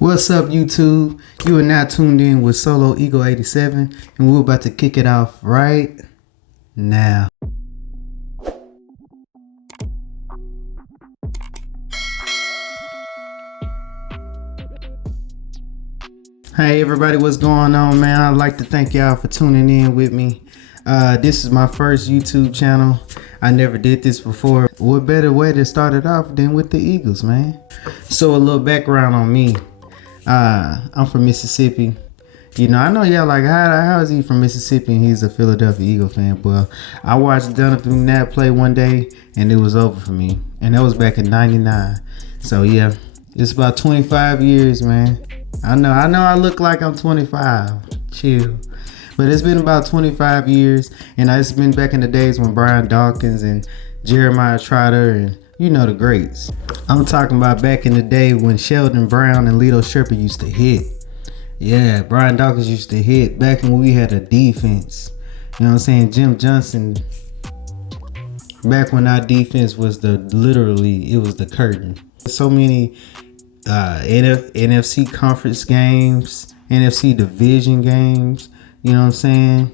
What's up, YouTube? You are now tuned in with Solo Eagle 87, and we're about to kick it off right now. Hey everybody, what's going on, man? I'd like to thank y'all for tuning in with me. This is my first YouTube channel. I never did this before. What better way to start it off than with the Eagles, man? So a little background on me. I'm from Mississippi. You know, I know y'all like, how is he from Mississippi and he's a Philadelphia Eagle fan? Well, I watched Donovan McNabb play one day and it was over for me. And that was back in 99. So yeah, it's about 25 years, man. I know I look like I'm 25. Chill. But it's been about 25 years, and it's been back in the days when Brian Dawkins and Jeremiah Trotter and, you know, the greats. I'm talking about back in the day when Sheldon Brown and Lito Shepherd used to hit. Yeah, Brian Dawkins used to hit back when we had a defense. You know what I'm saying? Jim Johnson, back when our defense was it was the curtain. So many NFC conference games, NFC division games. You know what I'm saying?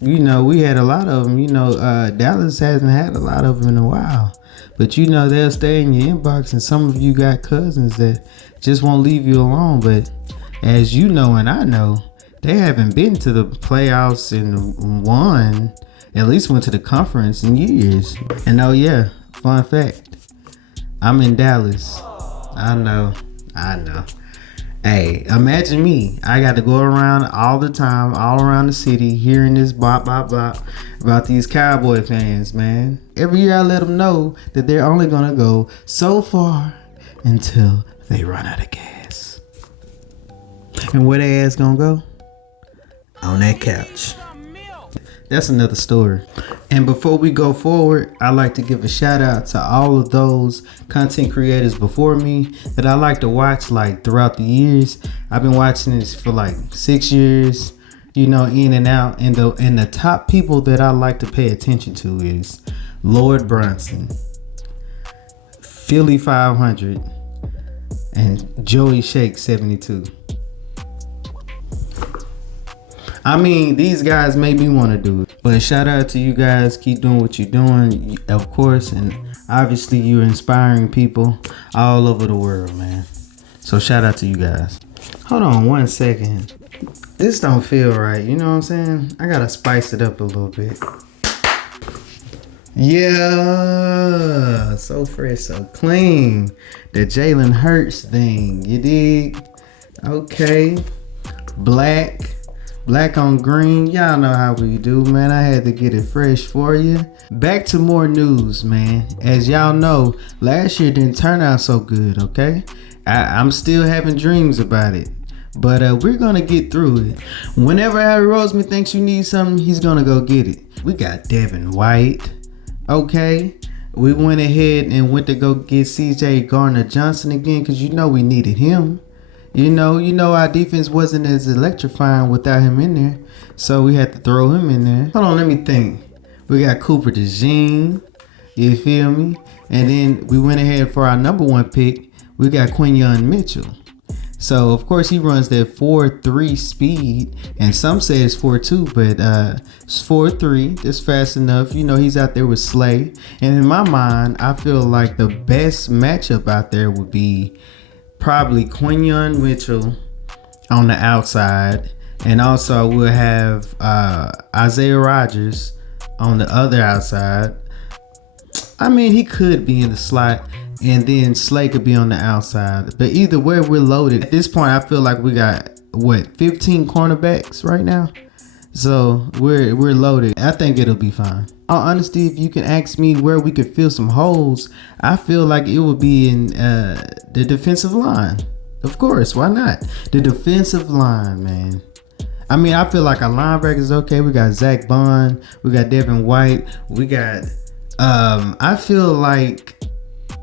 You know, we had a lot of them. You know, Dallas hasn't had a lot of them in a while. But, you know, they'll stay in your inbox. And some of you got cousins that just won't leave you alone. But as you know and I know, they haven't been to the playoffs and won, at least went to the conference in years. And oh, yeah, fun fact, I'm in Dallas. I know. Hey, imagine me. I got to go around all the time, all around the city, hearing this bop, bop, bop about these Cowboy fans, man. Every year I let them know that they're only going to go so far until they run out of gas. And where they ass going to go? On that couch. That's another story. And before we go forward, I'd like to give a shout out to all of those content creators before me that I like to watch like throughout the years. I've been watching this for like 6 years, you know, in and out. And the top people that I like to pay attention to is Lord Brunson, Philly 500, and Joey Shake 72. I mean, these guys made me want to do it. But shout out to you guys. Keep doing what you're doing, of course. And obviously, you're inspiring people all over the world, man. So shout out to you guys. Hold on 1 second. This don't feel right. You know what I'm saying? I got to spice it up a little bit. Yeah. So fresh, so clean. The Jalen Hurts thing. You dig? Okay. Black on green, y'all know how we do, man. I had to get it fresh for you. Back to more news, man. As y'all know, last year didn't turn out so good, okay? I'm still having dreams about it. But we're going to get through it. Whenever Harry Roseman thinks you need something, he's going to go get it. We got Devin White, okay? We went ahead and went to go get CJ Gardner-Johnson again because you know we needed him. You know our defense wasn't as electrifying without him in there. So we had to throw him in there. Hold on, let me think. We got Cooper DeJean. You feel me? And then we went ahead for our number one pick. We got Quinyon Mitchell. So, of course, he runs that 4.3 speed. And some say it's 4.2, but it's 4.3. That's fast enough. You know, he's out there with Slay. And in my mind, I feel like the best matchup out there would be probably Quinyon Mitchell on the outside, and also we'll have Isaiah Rodgers on the other outside. I mean, he could be in the slot, and then Slay could be on the outside. But either way, we're loaded. At this point, I feel like we got 15 cornerbacks right now, so we're loaded. I think it'll be fine. All honesty, if you can ask me where we could fill some holes, I feel like it would be in the defensive line. Of course, why not? The defensive line, man. I mean, I feel like our linebackers is okay. We got Zach Bond. We got Devin White. We got, I feel like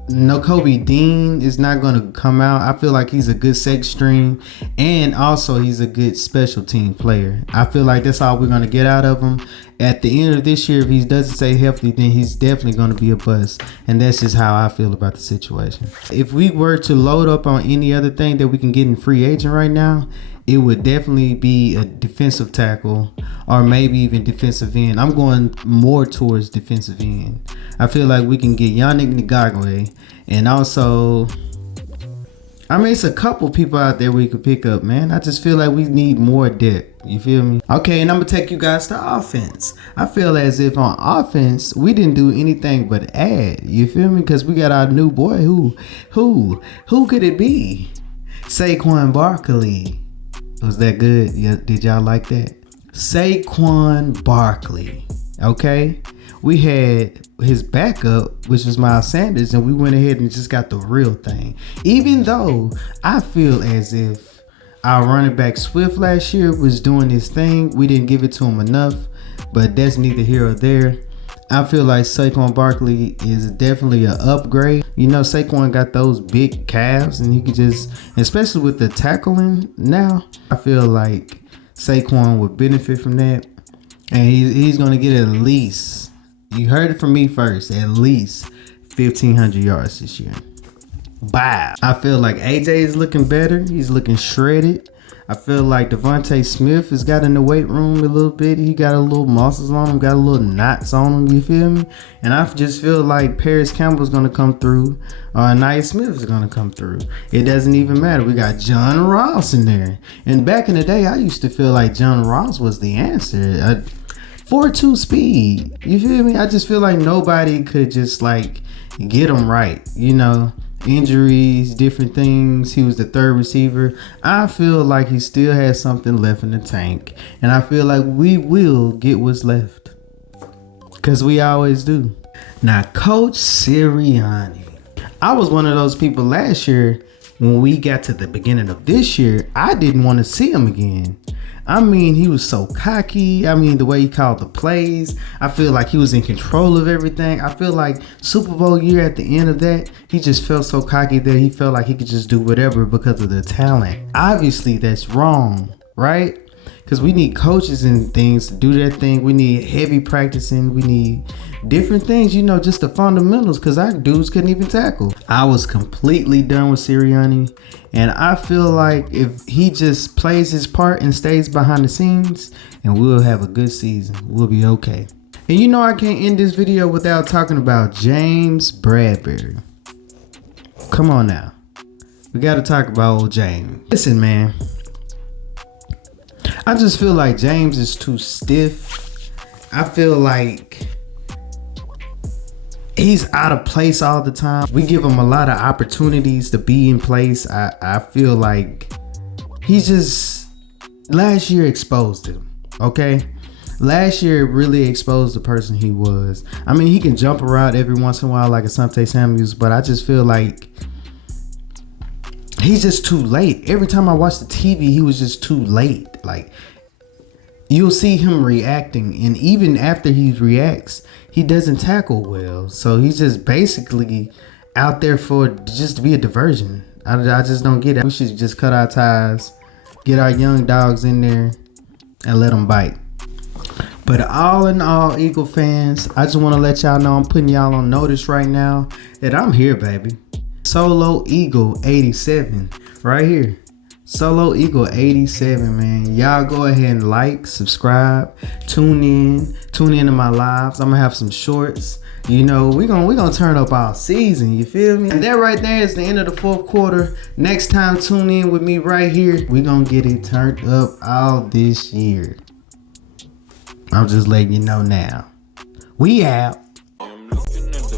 Kobe Dean is not going to come out. I feel like he's a good second string, and also he's a good special team player. I feel like that's all we're going to get out of him. At the end of this year, if he doesn't stay healthy, then he's definitely going to be a bust. And that's just how I feel about the situation. If we were to load up on any other thing that we can get in free agent right now, it would definitely be a defensive tackle or maybe even defensive end. I'm going more towards defensive end. I feel like we can get Yannick Ngakoue, and also, I mean, it's a couple people out there we could pick up, man. I just feel like we need more depth. You feel me? Okay, and I'm gonna take you guys to offense. I feel as if on offense we didn't do anything but add. You feel me? Because we got our new boy. Who could it be? Saquon Barkley. Was that good? Yeah, did y'all like that? Saquon Barkley. Okay, we had his backup, which was Miles Sanders, and we went ahead and just got the real thing. Even though I feel as if our running back Swift last year was doing his thing, we didn't give it to him enough, but that's neither here or there. I feel like Saquon Barkley is definitely an upgrade. You know, Saquon got those big calves, and he could just, especially with the tackling now, I feel like Saquon would benefit from that. And he's going to get at least, you heard it from me first, at least 1,500 yards this year. Bye. I feel like AJ is looking better. He's looking shredded. I feel like Devontae Smith has got in the weight room a little bit. He got a little muscles on him, got a little knots on him, you feel me? And I just feel like Paris Campbell's going to come through, or Nia Smith is going to come through. It doesn't even matter. We got John Ross in there. And back in the day, I used to feel like John Ross was the answer. 4.2 speed, you feel me? I just feel like nobody could just like get him right, you know? Injuries, different things. He was the third receiver. I feel like he still has something left in the tank, and I feel like we will get what's left, because we always do. Now, Coach Sirianni, I was one of those people last year when we got to the beginning of this year, I didn't want to see him again. I mean, he was so cocky. I mean, the way he called the plays, I feel like he was in control of everything. I feel like Super Bowl year, at the end of that, he just felt so cocky that he felt like he could just do whatever because of the talent. Obviously, that's wrong, right? Because we need coaches and things to do their thing. We need heavy practicing. We need different things, you know, just the fundamentals, because our dudes couldn't even tackle. I was completely done with Sirianni, and I feel like if he just plays his part and stays behind the scenes, and we'll have a good season. We'll be okay. And you know, I can't end this video without talking about James Bradberry. Come on now. We got to talk about old James. Listen, man. I just feel like James is too stiff. I feel like he's out of place all the time. We give him a lot of opportunities to be in place. I feel like he just, last year exposed him, okay? Last year really exposed the person he was. I mean, he can jump around every once in a while like Asante Samuels, but I just feel like he's just too late. Every time I watch the TV, he was just too late. Like, you'll see him reacting, and even after he reacts, he doesn't tackle well. So he's just basically out there for just to be a diversion. I just don't get it. We should just cut our ties, get our young dogs in there, and let them bite. But all in all, Eagle fans, I just want to let y'all know I'm putting y'all on notice right now that I'm here, baby. Solo Eagle 87 right here. Solo Eagle 87, man. Y'all go ahead and like, subscribe, tune into my lives. I'm gonna have some shorts. You know, we're gonna turn up all season, you feel me? And that right there is the end of the fourth quarter. Next time, tune in with me right here. We're gonna get it turned up all this year. I'm just letting you know now. We out. I'm looking at the